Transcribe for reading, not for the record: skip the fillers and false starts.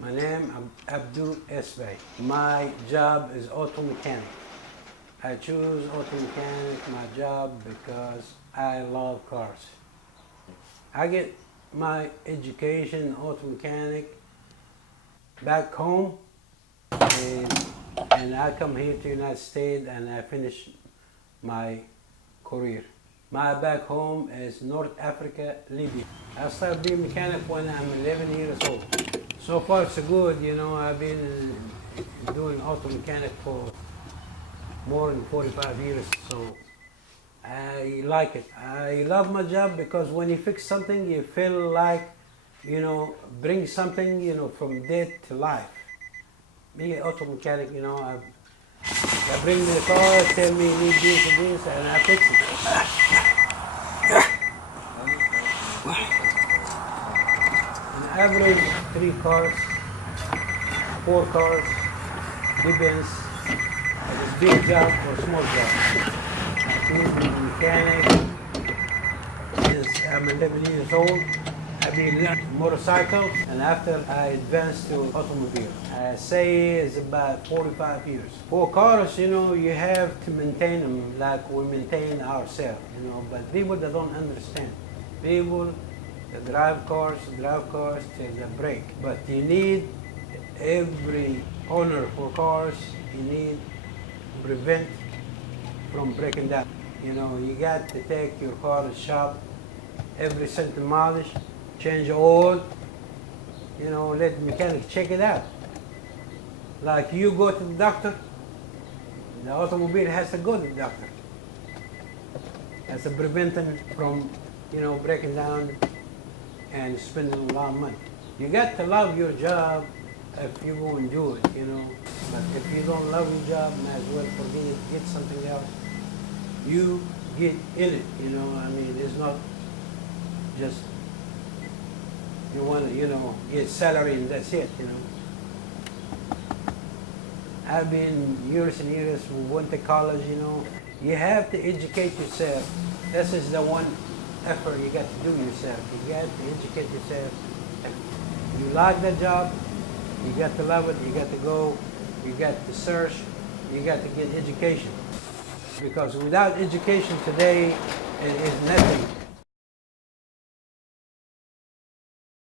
My name is Abdul Esbay. My job is auto mechanic. I choose auto mechanic, my job, because I love cars. I get my education auto mechanic back home, and, and I come here to United States and I finish my career. My back home is North Africa, Libya. I started being mechanic when I'm 11 years old. So far so good, you know, I've been doing auto mechanic for more than 45 years, so I like it. I love my job because when you fix something, you feel like, you know, bring something, you know, from death to life. Being an auto mechanic, you know, I bring me the car, tell me you need this and this, and I fix it. On average, 3 cars, 4 cars, depends if it's big job or small job. I being a mechanic since I'm 11 years old. I've been learning motorcycle, and after I advanced to automobile. I say it's about 45 years. For cars, you know, you have to maintain them like we maintain ourselves, you know, but people that don't understand. People that drive cars till they break. But you need, every owner for cars, you need to prevent from breaking down. You know, you got to take your car to the shop every certain mileage, change oil, you know, let the mechanic check it out. Like you go to the doctor, the automobile has to go to the doctor. That's a preventing from, you know, breaking down and spending a lot of money. You got to love your job if you go and do it, you know. But if you don't love your job, might as well forget it, get something else. You get in it, you know. I mean, it's not just you want to, you know, get salary and that's it, you know. I've been years and years, we went to college, you know. You have to educate yourself. This is the one effort you got to do yourself. You got to educate yourself. If you like that job, you got to love it, you got to go, you got to search, you got to get education. Because without education today, it is nothing.